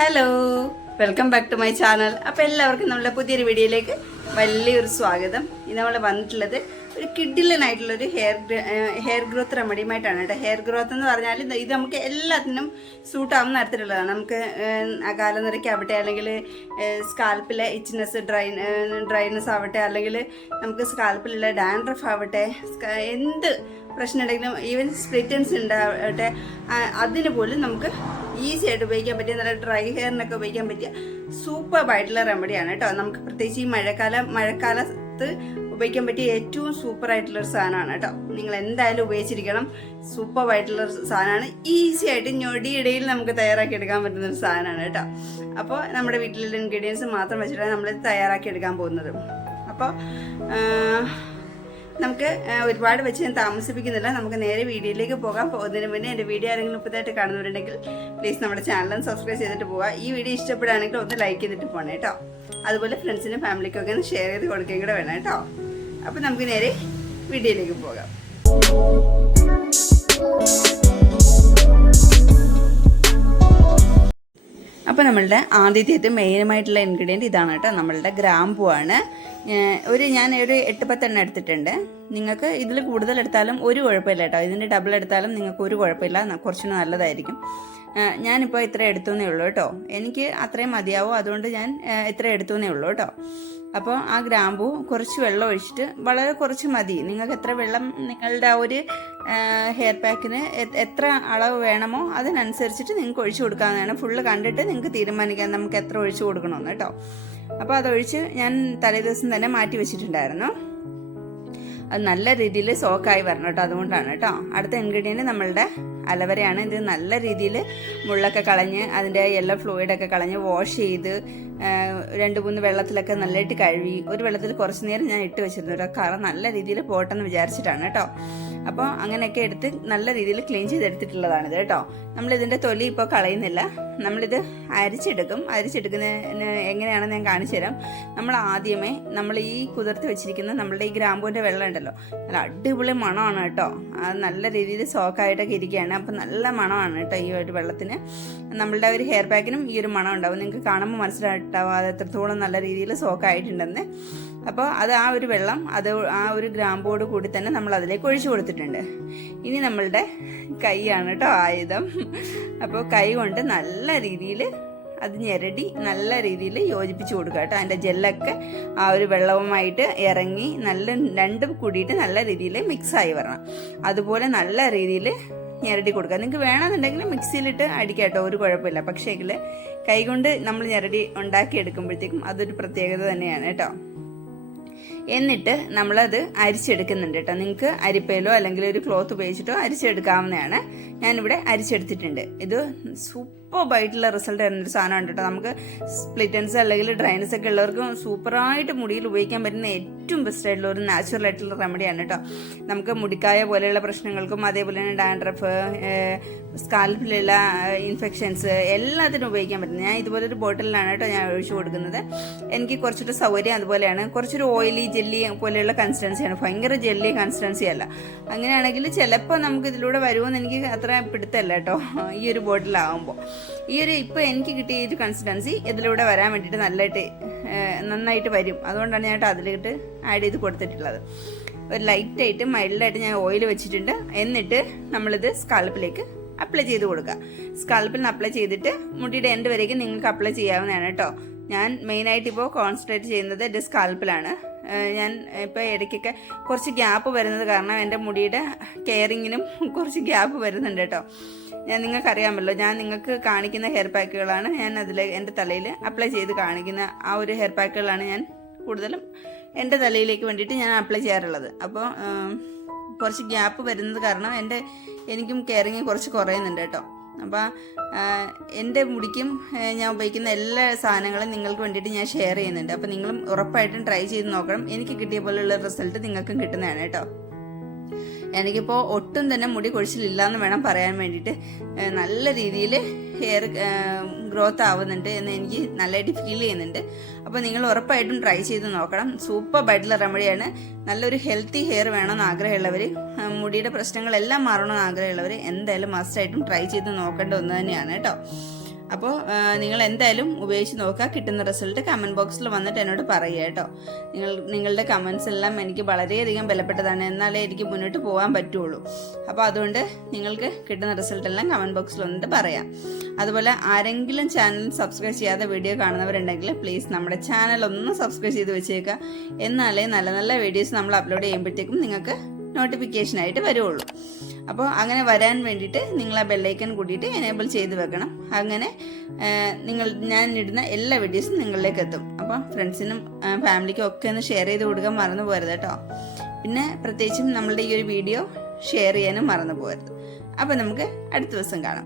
Hello, welcome back to my channel. അപ്പോൾ എല്ലാവർക്കും നമ്മുടെ പുതിയൊരു വീഡിയോയിലേക്ക് വലിയൊരു സ്വാഗതം. ഇന്ന് നമ്മൾ വന്നിട്ടുള്ളത് ഒരു കിഡിലനായിട്ടുള്ളൊരു ഹെയർ ഗ്രോത്ത് റെമഡിയുമായിട്ടാണ് കേട്ടോ. ഹെയർ ഗ്രോത്ത് എന്ന് പറഞ്ഞാൽ ഇത് നമുക്ക് എല്ലാത്തിനും സൂട്ടാവുന്ന തരത്തിലുള്ളതാണ്. നമുക്ക് കാലനിരയ്ക്കാവട്ടെ, അല്ലെങ്കിൽ സ്കാൽപ്പിലെ ഇച്ച്നെസ് ഡ്രൈനെസ് ആവട്ടെ, അല്ലെങ്കിൽ നമുക്ക് സ്കാൽപ്പിലുള്ള ഡാൻഡ്രഫ് ആവട്ടെ, എന്ത് പ്രശ്നം ഉണ്ടെങ്കിലും ഈവൻ സ്പ്ലിറ്റൻസ് ഉണ്ടാവട്ടെ, അതിന് പോലും നമുക്ക് ഈസി ആയിട്ട് ഉപയോഗിക്കാൻ പറ്റിയ, നല്ല ഡ്രൈ ഹെയറിനൊക്കെ ഉപയോഗിക്കാൻ പറ്റിയ സൂപ്പറായിട്ടുള്ള റെമഡിയാണ് കേട്ടോ. നമുക്ക് പ്രത്യേകിച്ച് ഈ മഴക്കാലത്ത് ഉപയോഗിക്കാൻ പറ്റിയ ഏറ്റവും സൂപ്പറായിട്ടുള്ളൊരു സാധനമാണ് കേട്ടോ. നിങ്ങൾ എന്തായാലും ഉപയോഗിച്ചിരിക്കണം. സൂപ്പറായിട്ടുള്ളൊരു സാധനമാണ്. ഈസി ആയിട്ട് ഞൊടിയിടയിൽ നമുക്ക് തയ്യാറാക്കി എടുക്കാൻ പറ്റുന്നൊരു സാധനമാണ് കേട്ടോ. അപ്പോൾ നമ്മുടെ വീട്ടിലുള്ള ഇൻഗ്രീഡിയൻസ് മാത്രം വെച്ചിട്ടാണ് നമ്മളിത് തയ്യാറാക്കി എടുക്കാൻ പോകുന്നത്. അപ്പോൾ നമുക്ക് ഒരുപാട് വെച്ച് ഞാൻ താമസിപ്പിക്കുന്നില്ല, നമുക്ക് നേരെ വീഡിയോയിലേക്ക് പോകാം. പോകുന്നതിന് മുന്നേ എൻ്റെ വീഡിയോ ആരെങ്കിലും ഇപ്പോഴായിട്ട് കാണുന്നവരുണ്ടെങ്കിൽ പ്ലീസ് നമ്മുടെ ചാനൽ സബ്സ്ക്രൈബ് ചെയ്തിട്ട് പോവുക. ഈ വീഡിയോ ഇഷ്ടപ്പെടുകയാണെങ്കിൽ ഒന്ന് ലൈക്ക് ചെയ്തിട്ട് പോകണം കേട്ടോ. അതുപോലെ ഫ്രണ്ട്സിനും ഫാമിലിക്കൊക്കെ ഒന്ന് ഷെയർ ചെയ്ത് കൊടുക്കുകയും കൂടെ വേണം കേട്ടോ. അപ്പോൾ നമുക്ക് നേരെ വീഡിയോയിലേക്ക് പോകാം. അപ്പോൾ നമ്മളുടെ ആദ്യത്തേത് മെയിനുമായിട്ടുള്ള ഇൻഗ്രീഡിയൻറ്റ് ഇതാണ് കേട്ടോ. നമ്മളുടെ ഗ്രാമ്പുവാണ്. ഞാൻ ഒരു 8-10 എണ്ണം എടുത്തിട്ടുണ്ട്. നിങ്ങൾക്ക് ഇതിൽ കൂടുതൽ എടുത്താലും ഒരു കുഴപ്പമില്ല കേട്ടോ. ഇതിൻ്റെ ഡബിൾ എടുത്താലും നിങ്ങൾക്ക് ഒരു കുഴപ്പമില്ല, കുറച്ചുകൂടി നല്ലതായിരിക്കും. ഞാനിപ്പോൾ ഇത്ര എടുത്തുവെന്നേ ഉള്ളൂ കേട്ടോ. എനിക്ക് അത്രയും മതിയാവും, അതുകൊണ്ട് ഞാൻ ഇത്ര എടുത്തുവെന്നേ ഉള്ളൂ കേട്ടോ. അപ്പോൾ ആ ഗ്രാമ്പൂ കുറച്ച് വെള്ളം ഒഴിച്ചിട്ട്, വളരെ കുറച്ച് മതി. നിങ്ങൾക്ക് എത്ര വെള്ളം നിങ്ങളുടെ ആ ഒരു ഹെയർ പാക്കിന് എത്ര അളവ് വേണമോ അതിനനുസരിച്ചിട്ട് നിങ്ങൾക്ക് ഒഴിച്ചു കൊടുക്കാവുന്നതാണ്. ഫുള്ള് കണ്ടിട്ട് നിങ്ങൾക്ക് തീരുമാനിക്കാം നമുക്ക് എത്ര ഒഴിച്ചു കൊടുക്കണമെന്ന് കേട്ടോ. അപ്പോൾ അതൊഴിച്ച് ഞാൻ തലേദിവസം തന്നെ മാറ്റി വെച്ചിട്ടുണ്ടായിരുന്നു. അത് നല്ല രീതിയിൽ സോക്കായി വരണം കേട്ടോ, അതുകൊണ്ടാണ് കേട്ടോ. അടുത്ത ഇൻഗ്രീഡിയൻറ്റ് നമ്മളുടെ അലവരയാണ്. ഇത് നല്ല രീതിയിൽ മുള്ളൊക്കെ കളഞ്ഞ് അതിൻ്റെ യെല്ലോ ഫ്ലൂയിഡൊക്കെ കളഞ്ഞ് വാഷ് ചെയ്ത് 2-3 വെള്ളത്തിലൊക്കെ നല്ലതായിട്ട് കഴുകി, ഒരു വെള്ളത്തിൽ കുറച്ച് നേരം ഞാൻ ഇട്ട് വെച്ചിരുന്നു കേട്ടോ. കറ നല്ല രീതിയിൽ പോട്ടെന്ന് വിചാരിച്ചിട്ടാണ് കേട്ടോ. അപ്പോൾ അങ്ങനെയൊക്കെ എടുത്ത് നല്ല രീതിയിൽ ക്ലീൻ ചെയ്തെടുത്തിട്ടുള്ളതാണിത് കേട്ടോ. നമ്മളിതിൻ്റെ തൊലി ഇപ്പോൾ കളയുന്നില്ല, നമ്മളിത് അരിച്ചെടുക്കുന്നതിന് എങ്ങനെയാണെന്ന് ഞാൻ കാണിച്ചു തരാം. നമ്മൾ ആദ്യമേ ഈ കുതിർത്ത് വെച്ചിരിക്കുന്ന നമ്മളുടെ ഈ ഗ്രാമ്പൂവിൻ്റെ വെള്ളം ഉണ്ടല്ലോ, നല്ല അടിപൊളി മണമാണ് കേട്ടോ. അത് നല്ല രീതിയിൽ സോക്കായിട്ടൊക്കെ ഇരിക്കുകയാണ്. അപ്പം നല്ല മണമാണ് കേട്ടോ ഈ ഒരു വെള്ളത്തിന്. നമ്മളുടെ ഒരു ഹെയർ പാക്കിനും ഈ ഒരു മണം ഉണ്ടാവും. നിങ്ങൾക്ക് കാണുമ്പോൾ മനസ്സിലായിട്ടാവും അത് എത്രത്തോളം നല്ല രീതിയിൽ സോക്കായിട്ടുണ്ടെന്ന്. അപ്പോൾ അത് ആ ഒരു വെള്ളം ആ ഒരു ഗ്രാമ്പോട് കൂടി തന്നെ നമ്മൾ അതിലേക്ക് ഒഴിച്ചു കൊടുത്തിട്ടുണ്ട്. ഇനി നമ്മളുടെ കൈയാണ് കേട്ടോ ആയുധം. അപ്പോൾ കൈ കൊണ്ട് നല്ല രീതിയിൽ അത് ഞെരടി നല്ല രീതിയിൽ യോജിപ്പിച്ച് കൊടുക്കുക കേട്ടോ. അതിൻ്റെ ജെല്ലൊക്കെ ആ ഒരു വെള്ളവുമായിട്ട് ഇറങ്ങി രണ്ടും കൂടിയിട്ട് നല്ല രീതിയിൽ മിക്സായി വരണം. അതുപോലെ നല്ല രീതിയിൽ ഞെരടി കൊടുക്കുക. നിങ്ങൾക്ക് വേണമെന്നുണ്ടെങ്കിൽ മിക്സിയിലിട്ട് അടിക്കാം കേട്ടോ, ഒരു കുഴപ്പമില്ല. പക്ഷേ കൈകൊണ്ട് നമ്മൾ ഞെരടി ഉണ്ടാക്കിയെടുക്കുമ്പോഴത്തേക്കും അതൊരു പ്രത്യേകത തന്നെയാണ് കേട്ടോ. എന്നിട്ട് നമ്മളത് അരിച്ചെടുക്കുന്നുണ്ട് കേട്ടോ. നിങ്ങൾക്ക് അരിപ്പയിലോ അല്ലെങ്കിൽ ഒരു ക്ലോത്ത് ഉപയോഗിച്ചിട്ടോ അരിച്ചെടുക്കാവുന്നതാണ്. ഞാനിവിടെ അരിച്ചെടുത്തിട്ടുണ്ട്. ഇത് സൂപ്പറായിട്ടുള്ള റിസൾട്ട് തരുന്നൊരു സാധനമാണ് കേട്ടോ. നമുക്ക് സ്പ്ലിറ്റൻസ് അല്ലെങ്കിൽ ഡ്രൈനസ് ഒക്കെ ഉള്ളവർക്ക് സൂപ്പറായിട്ട് മുടിയിൽ ഉപയോഗിക്കാൻ പറ്റുന്ന ഏറ്റവും ബെസ്റ്റ് ആയിട്ടുള്ള ഒരു നാച്ചുറൽ ആയിട്ടുള്ള റെമഡിയാണ് കേട്ടോ. നമുക്ക് മുടിക്കായ പോലെയുള്ള പ്രശ്നങ്ങൾക്കും അതേപോലെ തന്നെ ഡാൻഡ്രഫ്, സ്കാൽപ്പിലുള്ള ഇൻഫെക്ഷൻസ് എല്ലാത്തിനും ഉപയോഗിക്കാൻ പറ്റുന്നത്. ഞാൻ ഇതുപോലെ ഒരു ബോട്ടിലാണ് കേട്ടോ ഞാൻ ഒഴിച്ചു കൊടുക്കുന്നത്. എനിക്ക് കുറച്ചൊരു സൗകര്യം അതുപോലെയാണ്. കുറച്ചൊരു ഓയിലി ജെല്ലി പോലെയുള്ള കൺസിസ്റ്റൻസിയാണ്, ഭയങ്കര ജെല്ലി കൺസിസ്റ്റൻസി അല്ല. അങ്ങനെയാണെങ്കിൽ ചിലപ്പോൾ നമുക്ക് ഇതിലൂടെ വരുമെന്ന് എനിക്ക് അത്ര പിടുത്തല്ല കേട്ടോ. ഈ ഒരു ബോട്ടിലാകുമ്പോൾ ഇപ്പോൾ എനിക്ക് കിട്ടിയ ഈ ഒരു കൺസിസ്റ്റൻസി ഇതിലൂടെ വരാൻ വേണ്ടിയിട്ട് നന്നായിട്ട് വരും. അതുകൊണ്ടാണ് ഞാൻ അതിലിട്ട് ആഡ് ചെയ്ത് കൊടുത്തിട്ടുള്ളത്. ഒരു ലൈറ്റായിട്ട് മൈൽഡായിട്ട് ഞാൻ ഓയിൽ വെച്ചിട്ടുണ്ട്. എന്നിട്ട് നമ്മളിത് സ്കാൽപ്പിലേക്ക് അപ്ലൈ ചെയ്ത് കൊടുക്കുക. സ്കാൽപ്പിൽ നിന്ന് അപ്ലൈ ചെയ്തിട്ട് മുടിയുടെ എൻഡ് വരേക്കും നിങ്ങൾക്ക് അപ്ലൈ ചെയ്യാവുന്നതാണ് കേട്ടോ. ഞാൻ മെയിനായിട്ട് ഇപ്പോൾ കോൺസെൻട്രേറ്റ് ചെയ്യുന്നത് എൻ്റെ സ്കാൽപ്പിലാണ്. ഞാൻ ഇപ്പോൾ ഇടയ്ക്കൊക്കെ കുറച്ച് ഗ്യാപ്പ് വരുന്നത് കാരണം എൻ്റെ മുടിയുടെ കെയറിങ്ങിനും കുറച്ച് ഗ്യാപ്പ് വരുന്നുണ്ട് കേട്ടോ. നിങ്ങൾക്കറിയാമല്ലോ, ഞാൻ നിങ്ങൾക്ക് കാണിക്കുന്ന ഹെയർ പാക്കുകളാണ് ഞാൻ എൻ്റെ തലയിൽ അപ്ലൈ ചെയ്ത് കാണിക്കുന്ന ആ ഒരു ഹെയർ പാക്കുകളാണ് ഞാൻ കൂടുതലും എൻ്റെ തലയിലേക്ക് വേണ്ടിയിട്ട് ഞാൻ അപ്ലൈ ചെയ്യാറുള്ളത്. അപ്പോൾ കുറച്ച് ഗ്യാപ്പ് വരുന്നത് കാരണം എനിക്കും കെയറിങ് കുറച്ച് കുറയുന്നുണ്ട് കേട്ടോ. അപ്പോൾ എൻ്റെ മുടിക്കും ഞാൻ ഉപയോഗിക്കുന്ന എല്ലാ സാധനങ്ങളും നിങ്ങൾക്ക് വേണ്ടിയിട്ട് ഞാൻ ഷെയർ ചെയ്യുന്നുണ്ട്. അപ്പോൾ നിങ്ങളും ഉറപ്പായിട്ടും ട്രൈ ചെയ്ത് നോക്കണം. എനിക്ക് കിട്ടിയ പോലെയുള്ള റിസൾട്ട് നിങ്ങൾക്കും കിട്ടുന്നതാണ് കേട്ടോ. എനിക്കിപ്പോൾ ഒട്ടും തന്നെ മുടി കൊഴിച്ചിലില്ല എന്ന് വേണം പറയാൻ വേണ്ടിയിട്ട്. നല്ല രീതിയിൽ ഹെയർ ഗ്രോത്ത് ആവുന്നുണ്ട് എന്ന് എനിക്ക് നല്ലതായിട്ട് ഫീൽ ചെയ്യുന്നുണ്ട്. അപ്പോൾ നിങ്ങൾ ഉറപ്പായിട്ടും ട്രൈ ചെയ്ത് നോക്കണം. സൂപ്പറായിട്ടുള്ള റെമഡിയാണ്. നല്ലൊരു ഹെൽത്തി ഹെയർ വേണമെന്ന് ആഗ്രഹമുള്ളവർ, മുടിയുടെ പ്രശ്നങ്ങളെല്ലാം മാറണമെന്ന് ആഗ്രഹമുള്ളവർ എന്തായാലും മസ്റ്റായിട്ടും ട്രൈ ചെയ്ത് നോക്കേണ്ട ഒന്ന് തന്നെയാണ് കേട്ടോ. അപ്പോൾ നിങ്ങൾ എന്തായാലും ഉപയോഗിച്ച് നോക്കുക. കിട്ടുന്ന റിസൾട്ട് കമൻറ്റ് ബോക്സിൽ വന്നിട്ട് എന്നോട് പറയുക കേട്ടോ. നിങ്ങളുടെ കമൻസ് എല്ലാം എനിക്ക് വളരെയധികം വിലപ്പെട്ടതാണ്, എന്നാലേ എനിക്ക് മുന്നോട്ട് പോകാൻ പറ്റുള്ളൂ. അപ്പോൾ അതുകൊണ്ട് നിങ്ങൾക്ക് കിട്ടുന്ന റിസൾട്ട് എല്ലാം കമൻറ്റ് ബോക്സിൽ വന്നിട്ട് പറയാം. അതുപോലെ ആരെങ്കിലും ചാനൽ സബ്സ്ക്രൈബ് ചെയ്യാതെ വീഡിയോ കാണുന്നവരുണ്ടെങ്കിൽ പ്ലീസ് നമ്മുടെ ചാനൽ ഒന്ന് സബ്സ്ക്രൈബ് ചെയ്ത് വെച്ചേക്കുക. എന്നാലേ നല്ല നല്ല വീഡിയോസ് നമ്മൾ അപ്ലോഡ് ചെയ്യുമ്പോഴത്തേക്കും നിങ്ങൾക്ക് നോട്ടിഫിക്കേഷനായിട്ട് വരുള്ളൂ. അപ്പോൾ അങ്ങനെ വരാൻ വേണ്ടിയിട്ട് നിങ്ങൾ ആ ബെല്ലൈക്കൺ കൂട്ടിയിട്ട് എനേബിൾ ചെയ്ത് വെക്കണം. അങ്ങനെ ഞാൻ ഇടുന്ന എല്ലാ വീഡിയോസും നിങ്ങളിലേക്ക് എത്തും. അപ്പോൾ ഫ്രണ്ട്സിനും ഫാമിലിക്കും ഒക്കെ ഒന്ന് ഷെയർ ചെയ്ത് കൊടുക്കാൻ മറന്നു പോകരുത് കേട്ടോ. പിന്നെ പ്രത്യേകിച്ചും നമ്മളുടെ ഈ ഒരു വീഡിയോ ഷെയർ ചെയ്യാനും മറന്നു പോകരുത്. അപ്പോൾ നമുക്ക് അടുത്ത ദിവസം കാണാം.